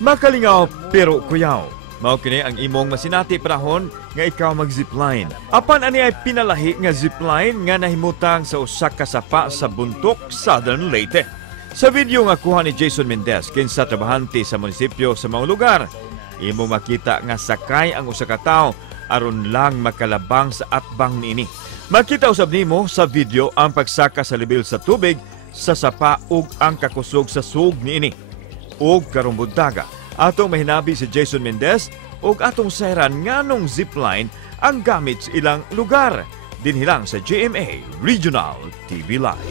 Makalingaw pero kuyaw. Mao kini ang imong masinati panahon nga ikaw mag-zipline. Apan ani ay pinalahi nga zipline nga nahimutang sa usa ka sapa sa Buntok, Southern Leyte. Sa video nga kuha ni Jason Mendez kinsa trabahante sa munisipyo sa mga lugar, imo makita nga sakay ang usa ka tawo aron lang makalabang sa atbang niini. Makita usab nimo sa video ang pagsaka sa level sa tubig sa sapa ug ang kakusog sa sug niini. Ug karong buntaga, atong mahinabi si Jason Mendez ug atong sayran nganong zipline ang gamit sa ilang lugar. Dinhilang sa GMA Regional TV Live.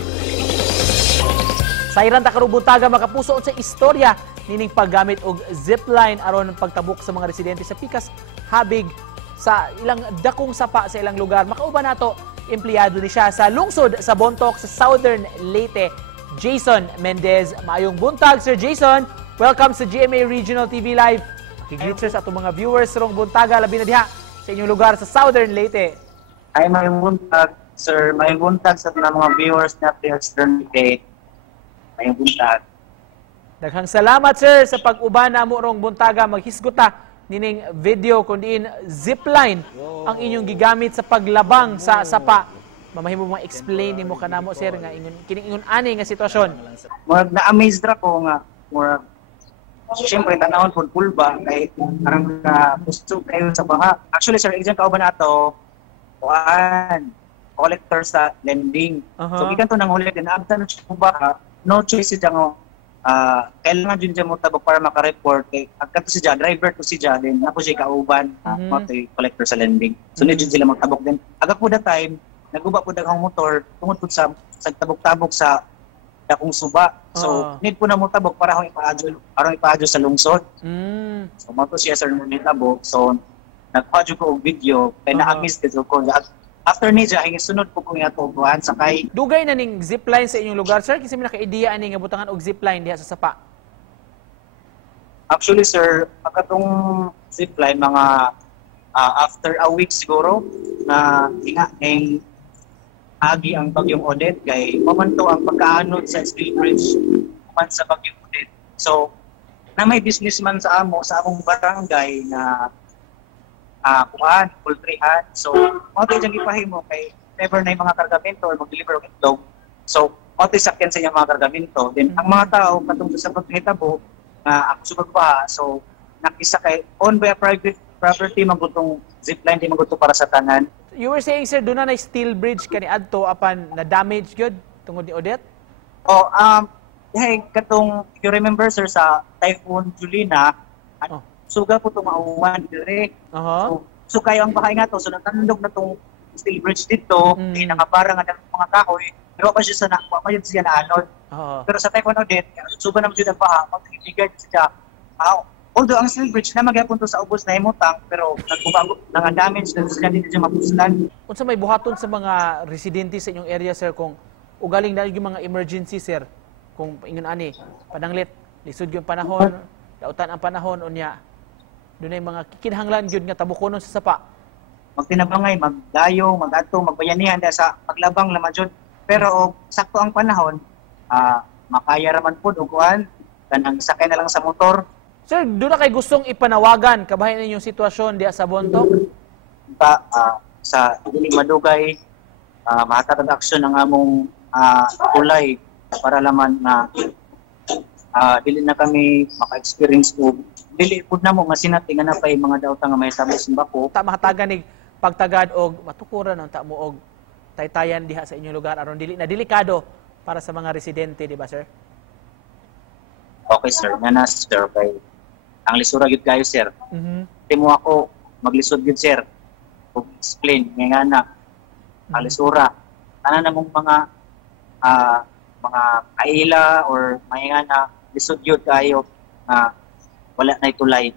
Sayran ta karong buntaga makapuso sa istorya nining paggamit og zipline aron pagtabok sa mga residente sa Pikas Habig sa ilang dakong sapa sa ilang lugar. Makauban nato empleyado ni siya sa lungsod sa Bontoc sa Southern Leyte, Jason Mendez. Maayong buntag, Sir Jason. Welcome sa GMA Regional TV Live. Makigreet sir sa atong mga viewers rong buntaga labi na diha sa inyong lugar sa Southern Leyte. Ay, mayong buntag, sir. Mayong buntag sa mga viewers natin sa Southern Leyte. Mayong buntag. Daghang salamat sir sa pag-uban namo rong buntaga. Maghisguta nining video kung diin zipline ang inyong gigamit sa paglabang sa sapa. Mamahimo mga explain nimo kanamo sir nga kining ingon ani nga sitwasyon. Murag na-amaze ra ko nga murag siyempre tanawon pud pulba kay parang gusto kayo sa baha. Actually sir, example kauban nato kuan collector sa lending. So gikan to nang huli din abtan sa baha, no choice siya nga kailangan din siya mo tabok para maka-report kay agkato siya driver to siya din napo siya kauban collector sa lending. So need din sila magtabok din. Aga po that time naguba po daghang motor tungod po sa tabok-tabok sa dakong suba. So, need po na mo tabok para akong ipaadyo sa lungsod. So, mato siya sir mo tabok. So, nagpaadyo ko og video, kaya na-miss dito ko. After niya, sunod po ko nga tubuhan sakay. Dugay na ning zipline sa inyong lugar, sir? Kasi may naka-ideya ani nga butangan og zipline diha sa sapa. Actually, sir, pagkatong zipline, mga after a week siguro, na agi ang Bagyong Odette kay mamanto ang pagkaanod sa steel bridge man sa Bagyong Odette. So, na may businessman sa among barangay na poultryhan. So, mga diyang ipahimo kay never na yung mga kargamento or mag-deliver ng itlog. So, mga sakyan sa inyong mga kargamento. Then, ang mga tao katungkol sa pagkahitabo na ako subagbaha. So, nakisa kay own by a private property magutong zipline di maguto para sa tanan. You were saying, sir, doon na steel bridge kani adto apan na-damage gyud tungod ni Odette? Hey, katong, if you remember, sir, sa Typhoon Julina, suga po itong mauwan dire. So, kayo ang bahay nga to. So, natandog na itong steel bridge dito, nakapara nga ng mga kahoy, pero pa siya siya na anod. Pero sa Typhoon Odette, suga naman siya ng baha, mag-ibigay siya. Although ang steel bridge na magyapon to sa ubos na himutang, pero nang-damage na sila dito siya mapuslan. Unsa may buhaton sa mga residente sa inyong area, sir, kung ugaling na yung mga emergency, sir, kung ingon ani, padanglit, lisod yung panahon, dautan ang panahon, unya, doon ay mga kikinhanglan yun nga tabukonon sa sapa. Magtinabangay, magdayo, mag-ato, magbayanihan sa paglabang naman yun. Pero sakto ang panahon, makaya raman po, duguan, kanang sakay na lang sa motor. Sir, doon na kay gustong ipanawagan, kabahin ninyong sitwasyon diya sa Bontoc? Sa hindi madugay, matatag aksyon ang among kulay para laman na dili na kami maka-experience po. Dili po na mo masinati nga na pa yung mga daw nga may sabi simbako. Mahatagan ni pagtagad og matukuran ang tamo og taytayan diha sa inyong lugar aron dili na delikado para sa mga residente, di ba, sir? Okay, sir. Nanas, sir. Kay ang lisura yun kayo, sir. Hindi mo ako maglisod yun, sir. Kung explain, nga na, ang lisura. Ano namang mga kaila or mga na lisod yun kayo na wala na itulay.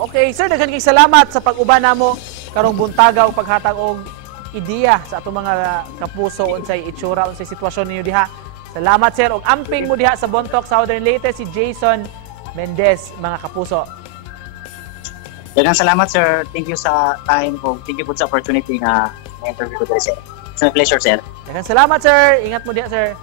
Okay, sir, daghan kay salamat sa pag-uban namo karong buntaga o paghatag og ideya sa atong mga kapuso unsay itsura unsay sitwasyon ninyo diha. Salamat, sir. Og amping mo diha sa Bontoc, Southern Leyte, si Jason Mendez, mga kapuso. Daghang salamat, sir. Thank you sa time ko. Thank you po sa opportunity na na-interview ko, sir. It's my pleasure, sir. Daghang salamat, sir. Ingat mo diha, sir.